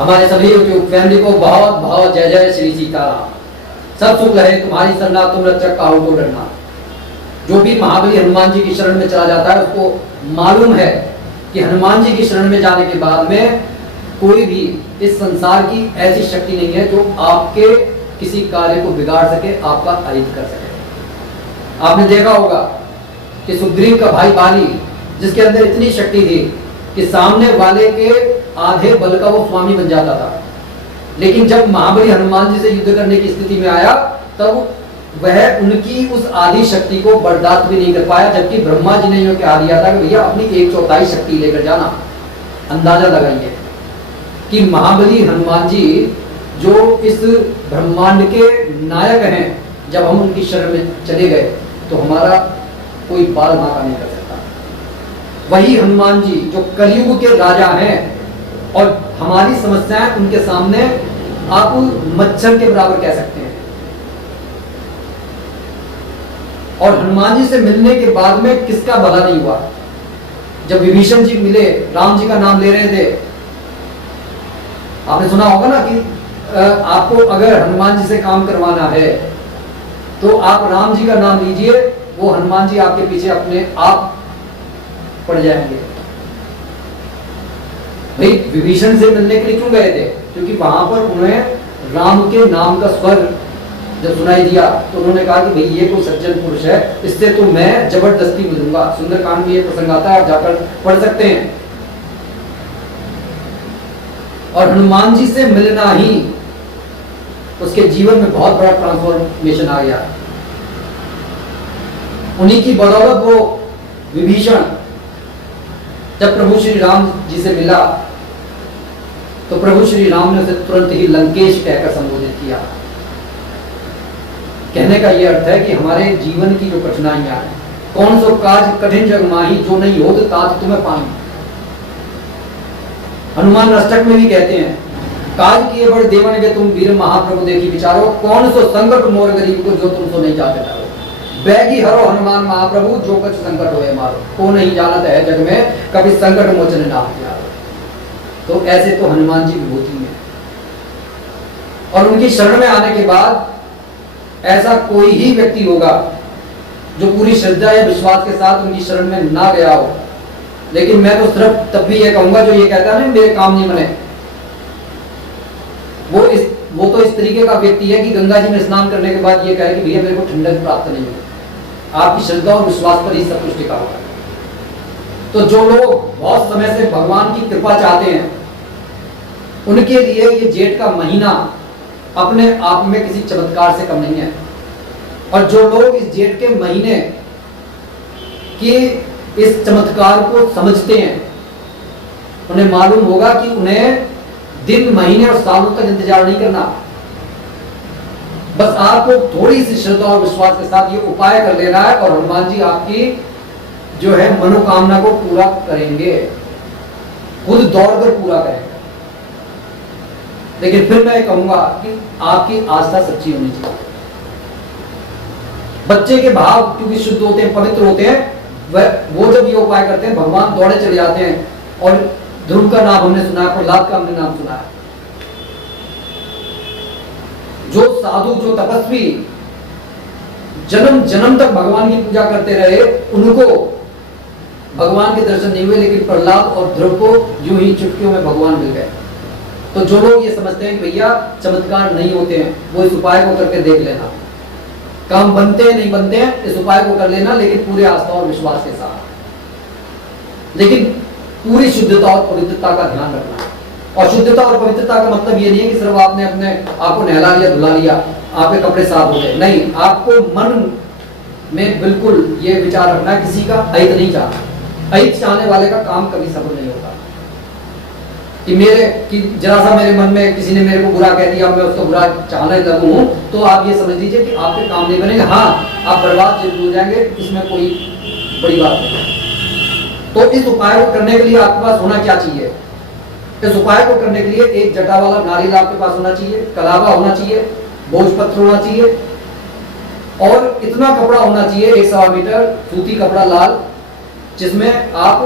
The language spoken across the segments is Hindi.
हमारे सभी यूट्यूब फैमिली को बहुत बहुत जय जय श्री सीताराम। सब सुख रहे तुम्हारी सरना, तुम रक्षक काहू को डरना। जो भी महाबली हनुमान जी की शरण में चला जाता है उसको मालूम है कि हनुमान जी की शरण में जाने के बाद में कोई भी इस संसार की ऐसी शक्ति नहीं है जो आपके किसी कार्य को बिगाड़ सके, आपका अहित कर सके। आपने देखा होगा कि सुग्रीव का भाई बाली, जिसके अंदर इतनी शक्ति थी कि सामने वाले के आधे बल का वो स्वामी बन जाता था, लेकिन जब महाबली हनुमान जी से युद्ध करने की स्थिति में आया तब वह उनकी उस आधी शक्ति को बर्दाश्त भी नहीं कर पाया, जबकि ब्रह्मा जी ने यह कहा दिया था कि भैया अपनी 1/4 शक्ति लेकर जाना। अंदाजा लगाइए कि महाबली हनुमान जी जो इस ब्रह्मांड के नायक हैं, जब हम उनकी शरण में चले गए तो हमारा कोई बाल बांका नहीं कर सकता। वही हनुमान जी जो कलयुग के राजा हैं और हमारी समस्याएं उनके सामने आप मच्छर के बराबर कह सकते हैं। और हनुमान जी से मिलने के बाद में किसका भला नहीं हुआ। जब विभीषण जी मिले, राम जी का नाम ले रहे थे, आपने सुना होगा ना कि आपको अगर हनुमान जी से काम करवाना है तो आप राम जी का नाम लीजिए, वो हनुमान जी आपके पीछे अपने आप पड़ जाएंगे। भाई विभीषण से मिलने के लिए क्यों गए थे? क्योंकि वहां पर उन्हें राम के नाम का स्वर जब सुनाई दिया तो उन्होंने कहा कि भाई ये कोई सज्जन पुरुष है, इससे तो मैं जबरदस्ती मिलूंगा। सुंदरकांड में ये प्रसंग आता है, आप जाकर पढ़ सकते हैं। और हनुमान जी से मिलना ही उसके जीवन में बहुत बड़ा ट्रांसफॉर्मेशन आ गया। उन्हीं की बदौलत वो विभीषण जब प्रभु श्री राम जी से मिला तो प्रभु श्री राम ने उसे तुरंत ही लंकेश कहकर संबोधित किया। कहने का यह अर्थ है कि हमारे जीवन की जो कठिनाइयां हैं, कौन सो काज कठिन जग माही, जो नहीं होत तात तुम्हें पाई। हनुमान अष्टक में भी कहते हैं, काज किए बड़े देवन के तुम वीर महाप्रभु देखी विचारो, कौन सो संकट मोर गरीब को जो तुम सो नहीं जाते डालो। बैगी हरो हनुमान महाप्रभु, जो कुछ संकट होए मारो, को नहीं जानत है जग में कभी संकट मोचन नाम किया। तो ऐसे तो हनुमान जी विभूति में, और उनकी शरण में आने के बाद ऐसा कोई ही व्यक्ति होगा जो पूरी श्रद्धा या विश्वास के साथ उनकी शरण में ना गया हो। लेकिन मैं तो सिर्फ तब भी ये कहूंगा जो ये कहता है ना मेरे काम नहीं बने, वो तो इस तरीके का व्यक्ति है कि गंगा जी में स्नान करने के बाद ये कहे कि भैया मेरे को ठंडक प्राप्त नहीं हुई। आपकी श्रद्धा और विश्वास पर ही सब कुछ टिका हुआ है। तो जो लोग बहुत समय से भगवान की कृपा चाहते हैं उनके लिए ये जेठ का महीना अपने आप में किसी चमत्कार से कम नहीं है। और जो लोग इस जेठ के महीने के इस चमत्कार को समझते हैं उन्हें मालूम होगा कि उन्हें दिन महीने और सालों तक इंतजार नहीं करना। बस आपको थोड़ी सी श्रद्धा और विश्वास के साथ ये उपाय कर लेना है और हनुमान जी आपकी जो है मनोकामना को पूरा करेंगे, खुद दौड़कर पूरा करेंगे। लेकिन फिर मैं कहूंगा कि आपकी आस्था सच्ची होनी चाहिए। बच्चे के भाव क्योंकि शुद्ध होते हैं, पवित्र होते हैं, वो जब ये उपाय करते हैं भगवान दौड़े चले जाते हैं। और ध्रुव का नाम हमने सुना है, प्रहलाद का हमने नाम सुना है। जो साधु, जो तपस्वी जन्म जन्म तक भगवान की पूजा करते रहे, उनको भगवान के दर्शन नहीं हुए, लेकिन प्रहलाद और ध्रुव को यूं ही चुटकियों में भगवान मिल गए। तो जो लोग ये समझते हैं कि भैया चमत्कार नहीं होते हैं, वो इस उपाय को करके देख लेना। काम बनते हैं नहीं बनते हैं, इस उपाय को कर लेना, लेकिन पूरे आस्था और विश्वास के साथ, लेकिन पूरी शुद्धता और पवित्रता का ध्यान रखना। और शुद्धता और पवित्रता का मतलब ये नहीं है कि सिर्फ आपने अपने आप को नहला लिया, धुला लिया, आपके कपड़े साफ हो गए। नहीं, आपको मन में बिल्कुल ये विचार रखना है किसी का अहित नहीं चाहना। अहित चाहने वाले का काम कभी सफल नहीं होता। कि जरा सा मेरे मन में किसी ने मेरे को बुरा कह दिया, मैं उसको बुरा चाहने लगूं हूं, तो आप ये समझ लीजिए कि आपके काम नहीं बनेगा। हाँ, आप बर्बाद जरूर हो जाएंगे, इसमें कोई बड़ी बात नहीं। तो इस उपाय को करने के लिए आपके पास होना क्या चाहिए? इस उपाय को करने के लिए एक जटा वाला नारियल आपके पास होना चाहिए, कलावा होना चाहिए, भोजपत्र होना चाहिए, और इतना कपड़ा होना चाहिए 1.25 मीटर सूती कपड़ा लाल, जिसमें आप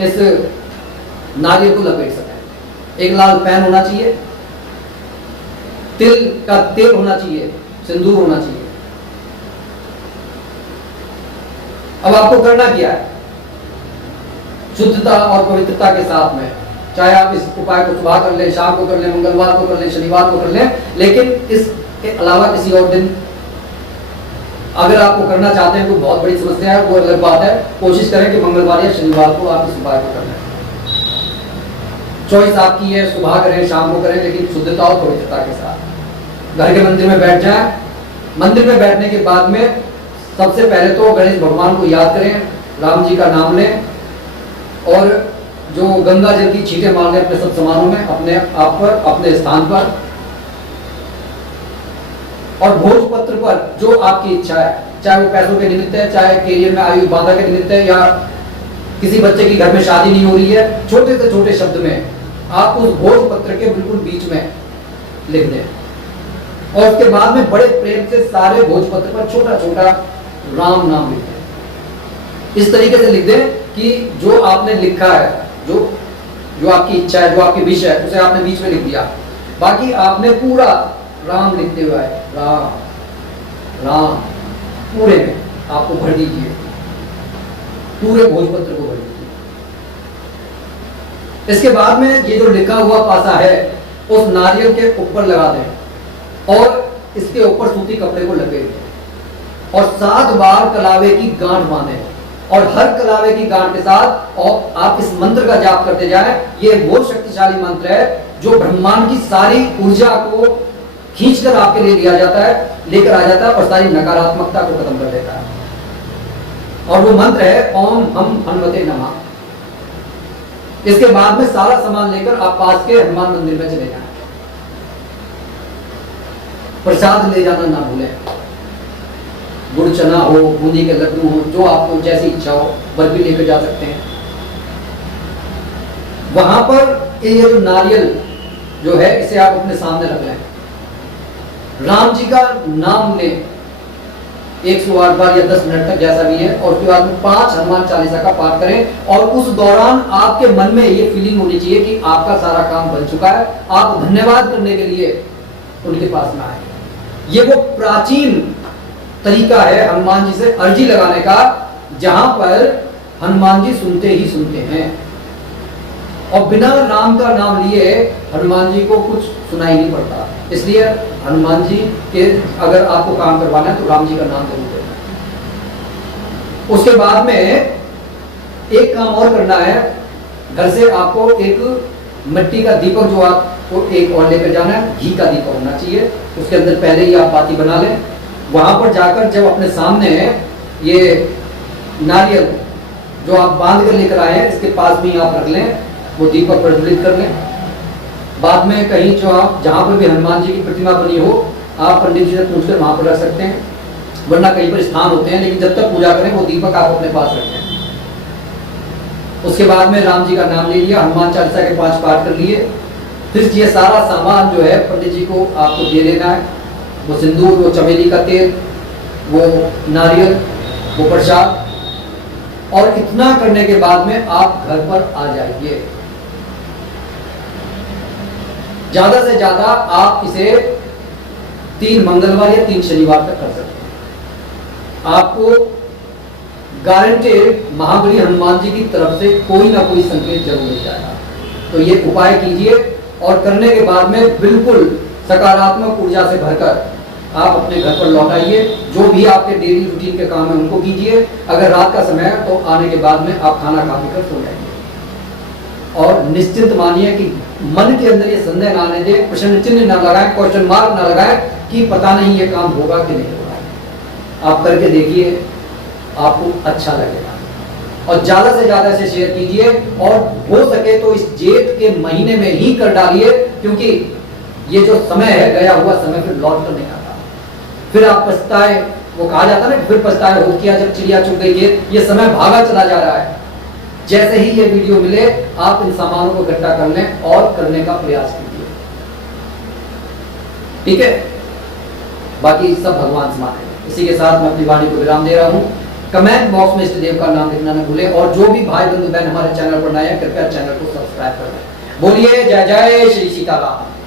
इस नारियल को लपेट सकें। एक लाल पेन होना चाहिए, तिल का तेल होना चाहिए, सिंदूर होना चाहिए। अब आपको करना क्या है? शुद्धता और पवित्रता के साथ में, चाहे आप इस उपाय को सुबह कर लें, शाम को कर लें, मंगलवार को कर लें, शनिवार को कर लें, लेकिन इसके अलावा किसी और दिन अगर आपको करना चाहते हैं, कोई बहुत बड़ी समस्या है, वो अलग बात है। कोशिश करें कि मंगलवार या शनिवार को आप इस उपाय को कर लें। चॉइस आपकी है, सुबह करें, शाम को करें, लेकिन शुद्धता और पवित्रता के साथ। घर के मंदिर में बैठ जाएं। मंदिर में बैठने के बाद में सबसे पहले तो गणेश भगवान को याद करें, राम जी का नाम लें और जो गंगा जल की छींटे मार लें अपने सब सामानों में, अपने आप पर, अपने स्थान पर। और भोजपत्र पर जो आपकी इच्छा है, चाहे वो पैसों के निमित्त है, चाहे करियर में आयु बाधा के निमित्त है, या किसी बच्चे की घर में शादी नहीं हो रही है, छोटे से छोटे शब्द में आप उस भोजपत्र के बिल्कुल बीच में लिख दें। और उसके बाद में बड़े प्रेम से सारे भोजपत्र पर छोटा छोटा राम नाम लिख दें। इस तरीके से लिख दें कि जो आपने लिखा है, जो आपकी इच्छा है, जो आपकी विश है, उसे आपने बीच में लिख दिया। बाकी आपने पूरा राम लिखते हुए आए, राम राम पूरे में आपको भर दीजिए, पूरे भोजपत्र को भर दीजिए। इसके बाद में ये जो लिखा हुआ पासा है उस नारियल के ऊपर लगा दें और इसके ऊपर सूती कपड़े को लपेट दें और 7 बार कलावे की गांठ बांधें और हर कलावे की गांठ के साथ और आप इस मंत्र का जाप करते जाएं। ये वो शक्तिशाली मंत्र है जो ब्रह्मांड की सारी ऊर्जा को खींचकर आपके लिए लेकर आ जाता है और सारी नकारात्मकता को खत्म कर देता है। और वो मंत्र है ओम हम हनुमते नमः। इसके बाद में सारा सामान लेकर आप पास के हनुमान मंदिर में चले जाएं। प्रसाद ले जाना ना भूलें, गुड़ चना हो, बूंदी के लड्डू हो, जो आपको जैसी इच्छा हो बर्फी लेकर जा सकते हैं। वहां पर ये जो नारियल जो है इसे आप अपने सामने रख लें, राम जी का नाम लें 108 बार या 10 मिनट तक जैसा भी है, और उसके बाद में 5 हनुमान चालीसा का पाठ करें। और उस दौरान आपके मन में ये फीलिंग होनी चाहिए कि आपका सारा काम बन चुका है, आप धन्यवाद करने के लिए उनके पास में आए। ये वो प्राचीन तरीका है हनुमान जी से अर्जी लगाने का, जहां पर हनुमान जी सुनते ही सुनते हैं और बिना राम का नाम लिए हनुमान जी को कुछ सुनाई नहीं पड़ता। इसलिए हनुमान जी के अगर आपको काम करवाना है तो राम जी का नाम जरूर देना। उसके बाद में एक काम और करना है, घर से आपको एक मिट्टी का दीपक जो आपको एक और लेकर जाना है, घी का दीपक होना चाहिए। उसके अंदर पहले ही आप बाती बना लें। वहां पर जाकर जब अपने सामने ये नारियल जो आप बांध कर लेकर आए हैं इसके पास भी आप रख लें, वो दीपक प्रज्वलित कर लें। बाद में कहीं जो आप जहां पर भी हनुमान जी की प्रतिमा बनी हो, आप पंडित जी से पूछकर वहां पर रख सकते हैं, वरना कहीं पर स्थान होते हैं, लेकिन जब तक पूजा करें वो दीपक आप अपने पास रखें। उसके बाद में राम जी का नाम ले लिया, हनुमान चालीसा के 5 पाठ कर लिए। फिर ये सारा सामान जो है पंडित जी को आपको दे देना है, वो सिंदूर, वो चमेली का तेल, वो नारियल, वो प्रसाद। और इतना करने के बाद में आप घर पर आ जाइए। ज्यादा से ज्यादा आप इसे 3 मंगलवार या 3 शनिवार तक कर सकते हैं। आपको गारंटेड महाबली हनुमान जी की तरफ से कोई ना कोई संकेत जरूर मिल जाएगा। तो ये उपाय कीजिए और करने के बाद में बिल्कुल सकारात्मक ऊर्जा से भरकर आप अपने घर पर लौट आइए। जो भी आपके डेली रूटीन के काम है उनको कीजिए। अगर रात का समय है तो आने के बाद में आप खाना खा पीकर सो जाइए और निश्चिंत मानिए कि मन के अंदर ये संदेह ना आने दें, प्रश्न चिन्ह ना लगाएं, क्वेश्चन मार्क ना लगाएं कि पता नहीं ये काम होगा कि नहीं होगा। आप करके देखिए, आपको अच्छा लगेगा। और ज्यादा से ज्यादा इसे शेयर कीजिए और हो सके तो इस जेठ के महीने में ही कर डालिए, क्योंकि ये जो समय है गया हुआ समय फिर लौट कर नहीं आता। फिर आप पछताए, वो कहा जाता है ना, फिर पछताए हो किया जब चिड़िया चुग गई खेत। ये समय भागा चला जा रहा है। जैसे ही ये वीडियो मिले आप इन सामानों को इकट्ठा कर लें और करने का प्रयास कीजिए, ठीक है। बाकी सब भगवान समान है। इसी के साथ मैं अपनी वाणी को विराम दे रहा हूं। कमेंट बॉक्स में इष्ट देव का नाम लिखना न भूलें और जो भी भाई बंधु बहन हमारे चैनल पर नए हैं कृपया चैनल को सब्सक्राइब कर लें। बोलिए जय जय श्री सीताराम।